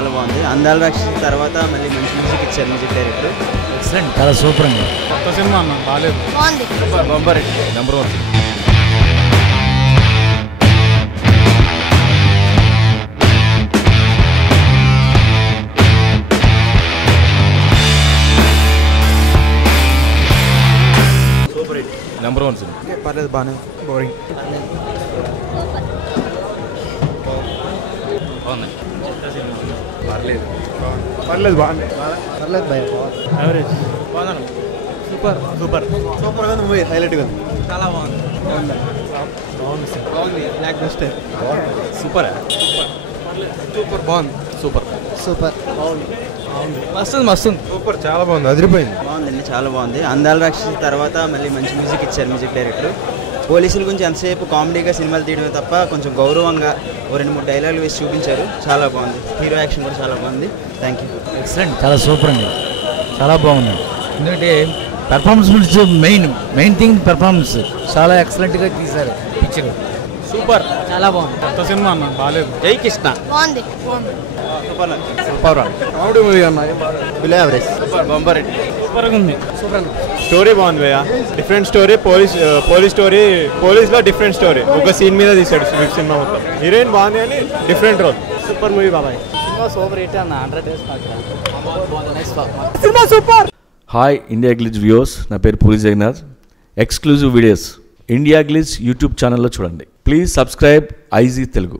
చాలా బాగుంది. అందాల రాక్షసి తర్వాత మళ్ళీ మంచి మ్యూజిక్ ఇచ్చారు మ్యూజిక్ డైరెక్టర్. ఎక్సలెంట్, చాలా సూపర్ అండి. కొత్త సినిమా అన్న బాగాలేదు, బాగుంది. Bumper number 1. Super hit. Number 1 cinema. పర్లేదు, బాగానే బోరింగ్. పర్లేదు బాగుంది. పర్లేదు భయ, యావరేజ్. సూపర్ సూపర్ సూపర్గా ఉంది మూవీ, హైలైట్గా ఉంది. చాలా బాగుంది. బాగుంది, బ్లాక్ బస్టర్. సూపర్ సూపర్ బాగుంది. సూపర్ సూపర్ బాగుంది. మస్తు సూపర్, చాలా బాగుంది, అదిరిపోయింది. బాగుందండి, చాలా బాగుంది. అందాల రాక్షసి తర్వాత మళ్ళీ మంచి మ్యూజిక్ ఇచ్చారు మ్యూజిక్ డైరెక్టర్. పోలీసుల గురించి ఎంతసేపు కామెడీగా సినిమాలు తీయడమే తప్ప కొంచెం గౌరవంగా 2-3 డైలాగులు వేసి చూపించారు. చాలా బాగుంది. హీరో యాక్షన్ కూడా చాలా బాగుంది. Thank you. ఎక్సలెంట్, చాలా సూపర్ అండి, చాలా బాగుంది. ఎందుకంటే పెర్ఫార్మెన్స్ మెయిన్ థింగ్ పెర్ఫార్మెన్స్ చాలా ఎక్సలెంట్గా తీశారు పిక్చర్. సూపర్, చాలా బాగుంది. కొత్త సినిమా అన్న బాగాలేదు. జై కృష్ణ. బాగుంది. సూపర్ సూపర్ కామెడీ మూవీ అన్న, below average. Super bumper hit. సూపర్గా ఉంది. స్టోరీ బాగుంది భయ్య. Different story, police story. పోలీస్లో డిఫరెంట్ స్టోరీ, ఒక సీన్ మీద తీసాడు సినిమా మొత్తం. హీరోయిన్ బాగుంది అని డిఫరెంట్ రోల్. సూపర్ మూవీ బాబాయ్. సూపర్ హిట్ అన్న, 100 days hi India Glitz viewers, నా పేరు Puri Jagannath. Exclusive videos India Glitz YouTube ఛానల్లో చూడండి. Please subscribe IG Telugu.